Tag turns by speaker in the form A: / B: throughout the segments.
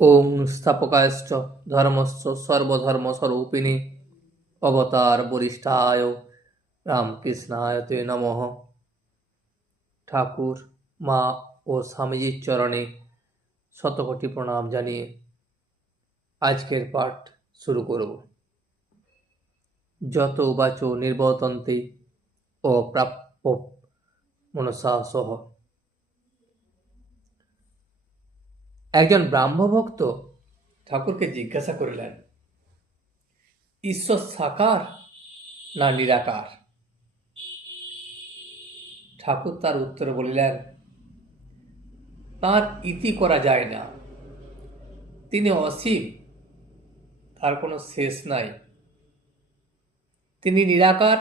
A: ওং স্থাপকায়শ্চ ধর্মশ্চ সর্বধর্মস্বরূপিণী। অবতার বরিষ্ঠায় রামকৃষ্ণায় তে নমঃ। ঠাকুর, মা ও স্বামীজির চরণে শতকোটি প্রণাম জানিয়ে আজকের পাঠ শুরু করব। যত উবাচ নির্বতন্তে অপ্রাপ্য মনসা সহ। একজন ব্রাহ্মভক্ত ঠাকুরকে জিজ্ঞাসা করিলেন, ঈশ্বর সাকার না নিরাকার? ঠাকুর তার উত্তরে বলিলেন, তার ইতি করা যায় না। তিনি অসীম, তার কোনো শেষ নাই। তিনি নিরাকার,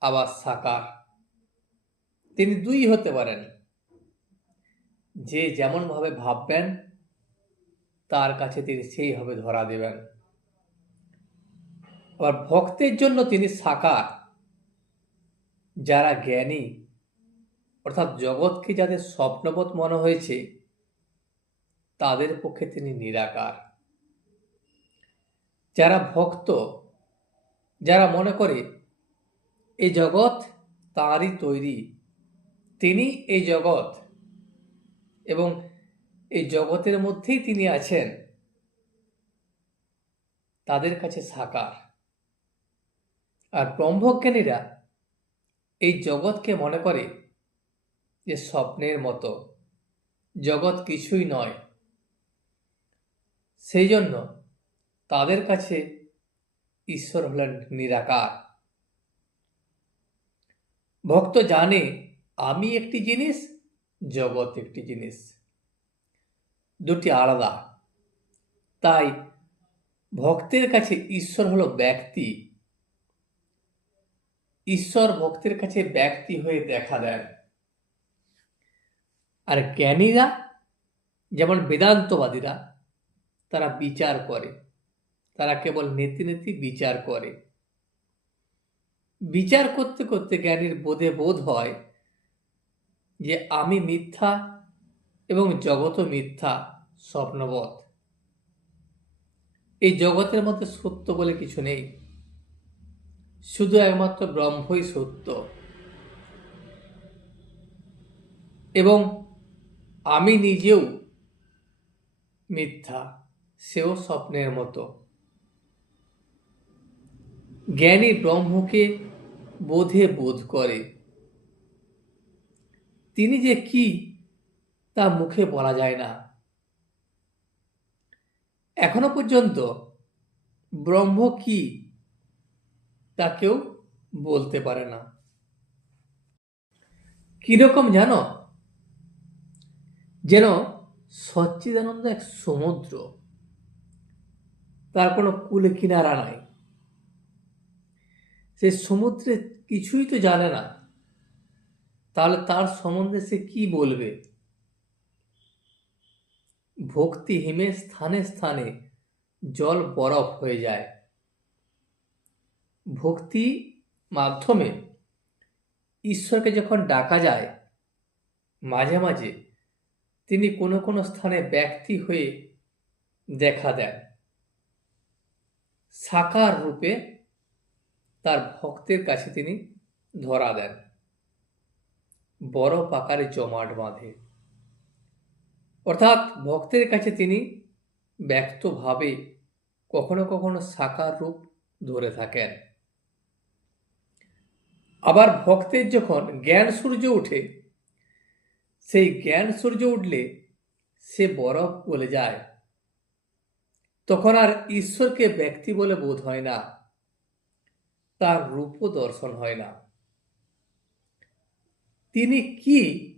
A: আবার সাকার। তিনি দুই হতে পারেন। যে যেমনভাবে ভাববেন, তার কাছে তিনি সেইভাবে ধরা দেবেন। আবার ভক্তের জন্য তিনি সাকার। যারা জ্ঞানী, অর্থাৎ জগৎকে যাদের স্বপ্নবোধ মনে হয়েছে, তাদের পক্ষে তিনি নিরাকার। যারা ভক্ত, যারা মনে করে এই জগৎ তাঁরই তৈরি, তিনি এই জগৎ। এবং এই জগতের মধ্যেই তিনি আছেন, তাদের কাছে সাকার। আর ব্রহ্মজ্ঞানীরা এই জগৎকে মনে করে যে স্বপ্নের মতো, জগৎ কিছুই নয়। সেই জন্য তাদের কাছে ঈশ্বর হলেন নিরাকার। ভক্ত জানে, আমি একটি জিনিস জগৎ একটি জিনিস। দুটি আলাদা। তাই ভক্তের কাছে ঈশ্বর হলো ব্যক্তি। ঈশ্বর ভক্তের কাছে ব্যক্তি হয়ে দেখা দেন। আর জ্ঞানীরা, যেমন বেদান্তবাদীরা, তারা বিচার করে। তারা কেবল নীতি নীতি বিচার করে। বিচার করতে করতে জ্ঞানীর বোধে বোধ হয় যে আমি মিথ্যা এবং জগৎও মিথ্যা, স্বপ্নবধ। এই জগতের মধ্যে সত্য বলে কিছু নেই। শুধু একমাত্র ব্রহ্মই সত্য। এবং আমি নিজেও মিথ্যা, সেও স্বপ্নের মতো। জ্ঞানী ব্রহ্মকে বোধে বোধ করে। তিনি যে কি, তা মুখে বলা যায় না। এখনও পর্যন্ত ব্রহ্ম কি, তা কেউ বলতে পারে না। কীরকম জানো? যেন সচ্চিদানন্দ এক সমুদ্র। তার কোনো কুলে কিনারা নাই। সে সমুদ্রে কিছুই তো জানে না। তাহলে তার সম্বন্ধে সে কি বলবে? ভক্তি হিমে স্থানে স্থানে জল বরফ হয়ে যায়। ভক্তি মাধ্যমে ঈশ্বরকে যখন ডাকা যায়, মাঝে মাঝে তিনি কোনো কোনো স্থানে ব্যক্তি হয়ে দেখা দেন। সাকার রূপে তার ভক্তের কাছে তিনি ধরা দেন। বরফ আকারে জমাট বাঁধে। অর্থাৎ ভক্তের কাছে তিনি ব্যক্তভাবে কখনো কখনো সাকার রূপ ধরে থাকেন। আবার ভক্তের যখন জ্ঞান সূর্য ওঠে, সেই জ্ঞান সূর্য উঠলে সে বরফ বলে যায়। তখন আর ঈশ্বরকে ব্যক্তি বলে বোধ হয় না, তার রূপও দর্শন হয় না। তিনি কি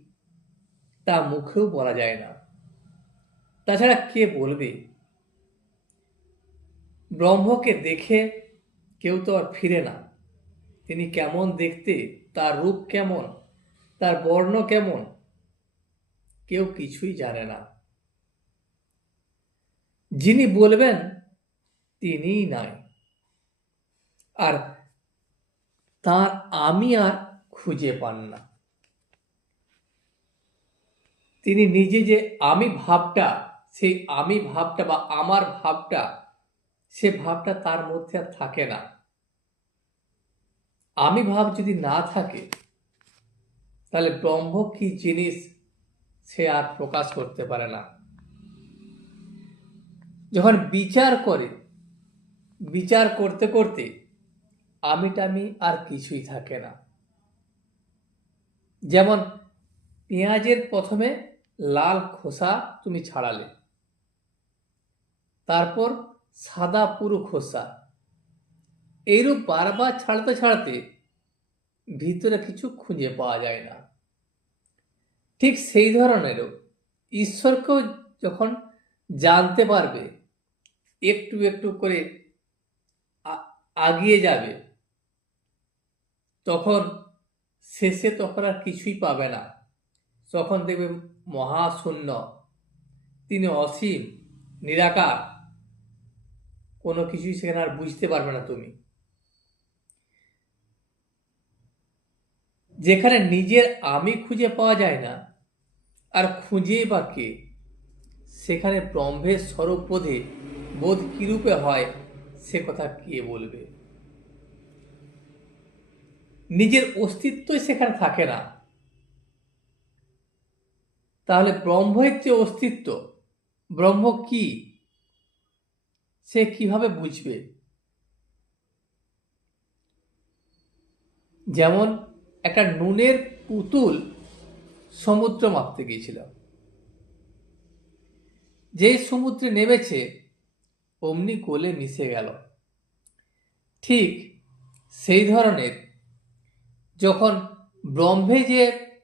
A: তা মুখেও বলা যায় না। তাছাড়া কে বলবে? ব্রহ্মকে দেখে কেউ তো আর ফিরে না। তিনি কেমন দেখতে, তার রূপ কেমন, তার বর্ণ কেমন, কেউ কিছুই জানে না। যিনি বলবেন, তিনিই নাই। আর তার আমি আর খুঁজে পান না। তিনি নিজে যে আমি ভাবটা, সেই আমি ভাবটা বা আমার ভাবটা, সে ভাবটা তার মধ্যে আর থাকে না। আমি ভাব যদি না থাকে, তাহলে ব্রহ্ম কি জিনিস সে আর প্রকাশ করতে পারে না। যখন বিচার করে, বিচার করতে করতে আমি টামি আর কিছুই থাকে না। যেমন পেঁয়াজের প্রথমে লাল খোসা তুমি ছাড়ালে। তারপর সাদা পুরো খোসা। এইরূপ বারবার ছাড়তে ছাড়তে ভিতরে কিছু খুঁজে পাওয়া যায় না। ঠিক সেই ধরনেরও ঈশ্বরকেও যখন জানতে পারবে, একটু একটু করে আগিয়ে যাবে, তখন শেষে তখন আর কিছুই পাবে না। তখন দেখবে মহাশূন্য। তিনি অসীম, নিরাকার। কোনো কিছুই সেখানে আর বুঝতে পারবে না তুমি। যেখানে নিজের আমি খুঁজে পাওয়া যায় না, আর খুঁজে বা কে? সেখানে ব্রহ্মের স্বরূপ বোধে বোধ কিরূপে হয়, সে কথা কে বলবে? নিজের অস্তিত্বই সেখানে থাকে না। তাহলে ব্রহ্মের যে অস্তিত্ব, ব্রহ্ম কি? সে কীভাবে বুঝবে? যেমন একটা নুনের পুতুল সমুদ্র মাপতে গিয়েছিল। যে সমুদ্রে নেমেছে, অমনি কোলে মিশে গেল। ঠিক সেই ধরনের যখন ব্রহ্মে যে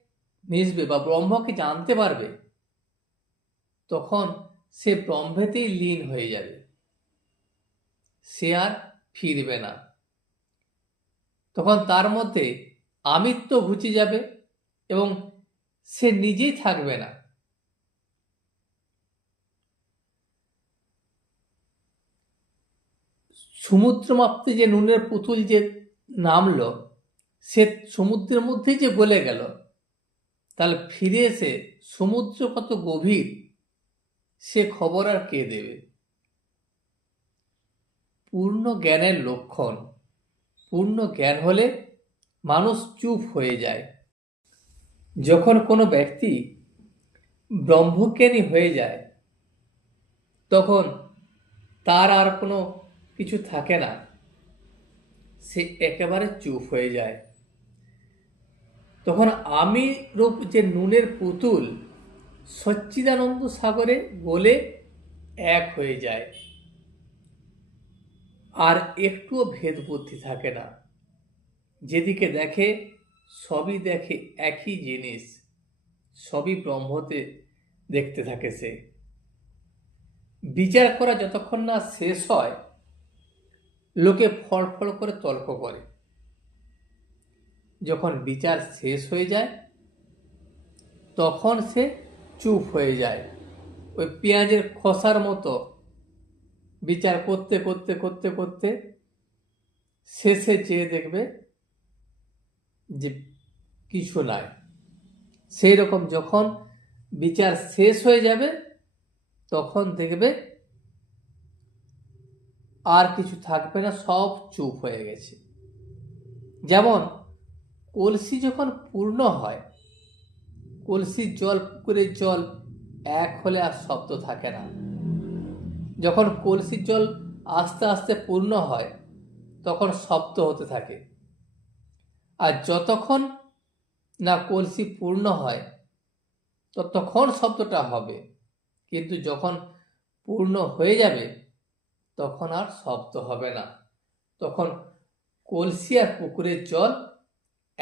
A: মিশবে বা ব্রহ্মকে জানতে পারবে, তখন সে ব্রহ্মেতেই লীন হয়ে যাবে। সে আর ফিরবে না। তখন তার মধ্যে আমিত্ব ঘুচে যাবে এবং সে নিজেই থাকবে না। সমুদ্র মাপতে যে নুনের পুতুল যে নামলো, সে সমুদ্রের মধ্যেই যে গলে গেল তাহলে ফিরে এসে সমুদ্র কত গভীর, সে খবর আর কে দেবে? পূর্ণ জ্ঞানের লক্ষণ, পূর্ণ জ্ঞান হলে মানুষ চুপ হয়ে যায়। যখন কোনো ব্যক্তি ব্রহ্মজ্ঞানী হয়ে যায়, তখন তার আর কোনো কিছু থাকে না। সে একেবারে চুপ হয়ে যায়। তখন আমি রূপ যে নুনের পুতুল সচ্চিদানন্দ সাগরে গলে এক হয়ে যায়। আর একটুও ভেদ বুদ্ধি থাকে না। যেদিকে দেখে, সবই দেখে একই জিনিস। সবই ব্রহ্মতে দেখতে থাকে সে। বিচার করা যতক্ষণ না শেষ হয়, লোকে ফড়ফড় করে তর্ক করে। যখন বিচার শেষ হয়ে যায়, তখন সে চুপ হয়ে যায়। ওই পেঁয়াজের খোসার মতো বিচার করতে করতে করতে করতে শেষে চেয়ে দেখবে যে কিছু নাই। সেই রকম যখন বিচার শেষ হয়ে যাবে, তখন দেখবে আর কিছু থাকবে না, সব চুপ হয়ে গেছে। যেমন কলসি যখন পূর্ণ হয় কলসির জল, পুকুরের জল এক হলে আর শব্দ থাকে না। যখন কলসির জল আস্তে আস্তে পূর্ণ হয়, তখন শব্দ হতে থাকে। আর যতক্ষণ না কলসি পূর্ণ হয়, ততক্ষণ শব্দটা হবে। কিন্তু যখন পূর্ণ হয়ে যাবে, তখন আর শব্দ হবে না। তখন কলসি আর পুকুরের জল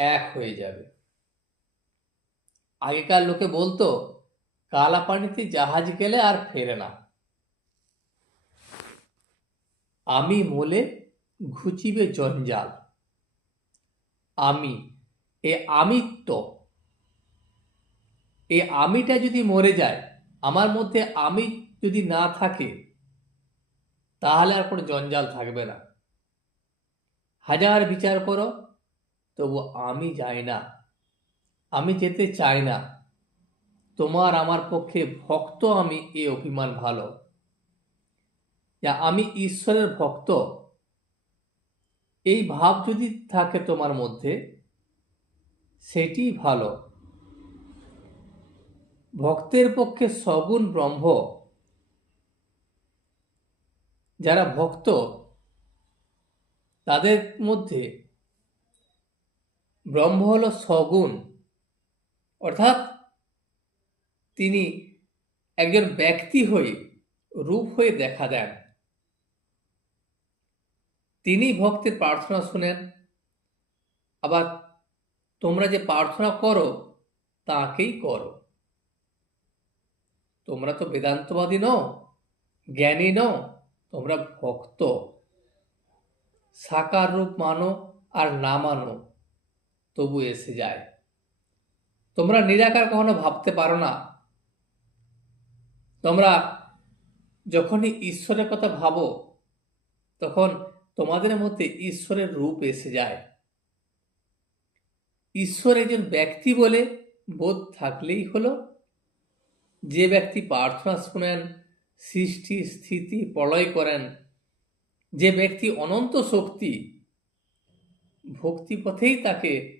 A: এক হয়ে যাবে। আগেকার লোকে বলতো কালা পানিতে জাহাজ গেলে আর ফেরে না। আমি মোলে ঘুচিবে জঞ্জাল। আমি, এ আমিত্ব। এ আমিটা যদি মরে যায়, আমার মধ্যে আমি যদি না থাকে, তাহলে আর কোনো জঞ্জাল থাকবে না। হাজার বিচার করো তবু আমি যাই না। আমি যেতে চাই না। তোমার আমার পক্ষে ভক্ত আমি, এ অভিমান ভালো। যা আমি ঈশ্বরের ভক্ত, এই ভাব যদি থাকে তোমার মধ্যে, সেটি ভালো। ভক্তের পক্ষে সগুণ ব্রহ্ম। যারা ভক্ত, তাদের মধ্যে ব্রহ্ম হল সগুণ। অর্থাৎ তিনি একজন ব্যক্তি হয়ে, রূপ হয়ে দেখা দেন। তিনি ভক্তের প্রার্থনা শুনেন, আবার তোমরা যে প্রার্থনা করো, তাকেই করো। তোমরা তো বেদান্তবাদী নও, জ্ঞানী নও, তোমরা ভক্ত। সাকার রূপ মানো আর না মানো। তবু এসে যায়। তোমরা নিরাকার কখনো ভাবতে পারো না। তোমরা যখনই ঈশ্বরের কথা ভাবো, তখন তোমাদের মধ্যে ঈশ্বরের রূপ এসে যায়। ঈশ্বর একজন ব্যক্তি বলে বোধ থাকলেই হলো, যে ব্যক্তি প্রার্থনা শুনেন, সৃষ্টি, স্থিতি, প্রলয় করেন, যে ব্যক্তি অনন্ত শক্তি ভক্তি পথেই তাকে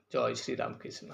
A: জয় শ্রী রামকৃষ্ণ